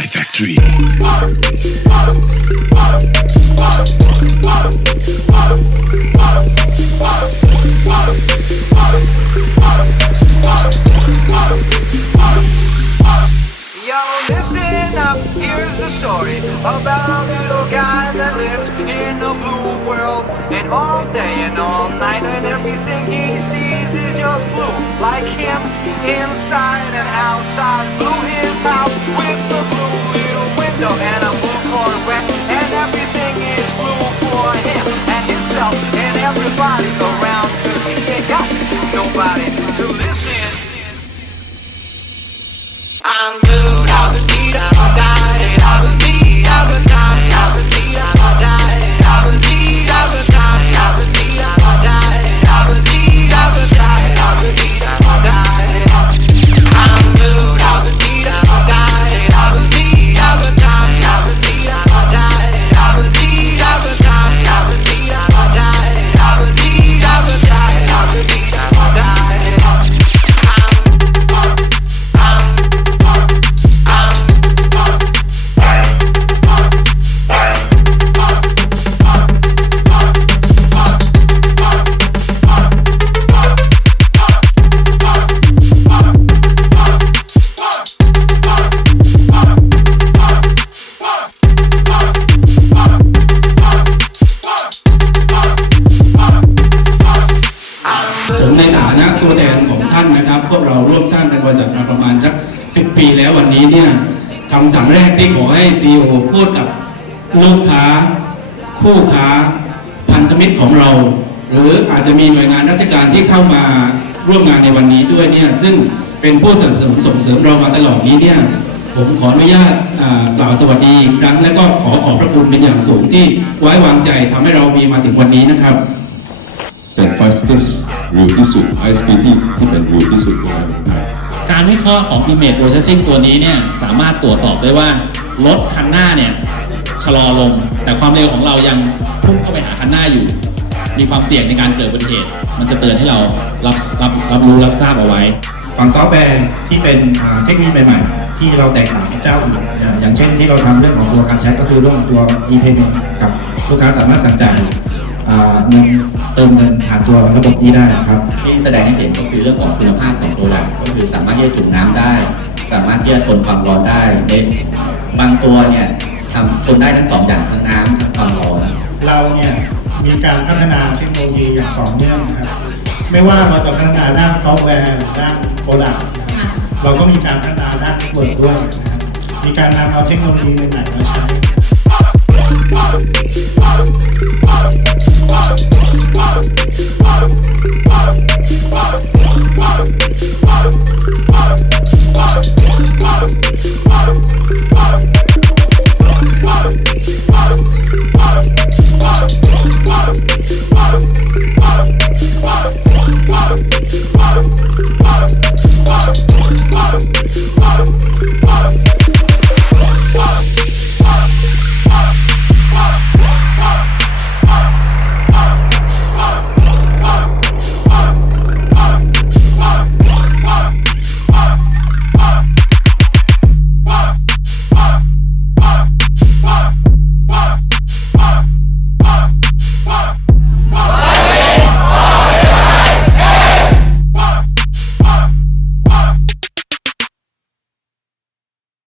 my factory. Yo, listen up, here's the story about a little guy that lives in a blue world. And all day and all night, and everything he sees is just blue. Like him, inside and outside. Blue his house with the blue little window and a blue Corvette. And everything is blue for him and himself and everybody around. Cause he ain't got nobody to listen. I'm blue, I've been beat, I've died, I've been beat, I've been died, I've been beat, I've died, I've been beat, I've been died, I've been beat, I've died, I've been beat, I've been died, I've been beat, I've died. I'm blue, I've been beat, I've died, I've been beat, I've been died, I've been beat, I've died, I've been beat, I've been died, I've been beat, I've died, I've been beat, I've been died, I've been beat, I've died.ผมในฐานะตัวแทนของท่านนะครับพวกเราร่วมสร้างในบริษัทมาประมาณสัก10 ปีแล้ววันนี้เนี่ยคำสั่งแรกที่ขอให้ CEO พูดกับลูกค้าคู่ค้าพันธมิตรของเราหรืออาจจะมีหน่วยงานราชการที่เข้ามาร่วมงานในวันนี้ด้วยเนี่ยซึ่งเป็นผู้สนับสนุนส่งเสริมเรามาตลอดนี้เนี่ยผมขออนุญาตกล่าวสวัสดีอีกครั้งและก็ขอขอบพระคุณเป็นอย่างสูงที่ไว้วางใจทำให้เรามีมาถึงวันนี้นะครับเป็น fastest เร็วที่สุด ISP ที่เป็นเร็วที่สุดในเมืองไทยการวิเคราะห์ของ Image Processing ตัวนี้เนี่ยสามารถตรวจสอบได้ว่ารถคันหน้าเนี่ยชะลอลงแต่ความเร็วของเรายังพุ่งเข้าไปหาคันหน้าอยู่มีความเสี่ยงในการเกิดอุบัติเหตุมันจะเตือนให้เรารับรู้รับทราบเอาไว้ฝั่งซอฟต์แวร์ที่เป็นเทคโนโลยีใหม่ๆที่เราแตกต่างจากเจ้าอื่นอย่างเช่นที่เราทำเรื่องของตัวการแชทก็คือเรื่องของตัว e-payment กับลูกค้าสามารถสั่งจ่ายเงินเติมเงินผ่านตัวระบบนี้ได้ครับที่แสดงให้เห็นก็คือเรื่องของคุณภาพของตัวหลักก็คือสามารถที่จะจุ่มน้ำได้สามารถที่จะทนความร้อนได้บางตัวเนี่ยทนได้ทั้ง2 อย่างทั้งน้ำทั้งความร้อนเราเนี่ยมีการพัฒนาเทคโนโลยีอย่างต่อเนื่องนะครับไม่ว่าเราจะพัฒนาด้านซอฟต์แวร์ด้านโปรดักต์เราก็มีการพัฒนาด้านเวิร์ดด้วยนะครับมีการนำเอาเทคโนโลยีใหม่ๆมาใช้Wow.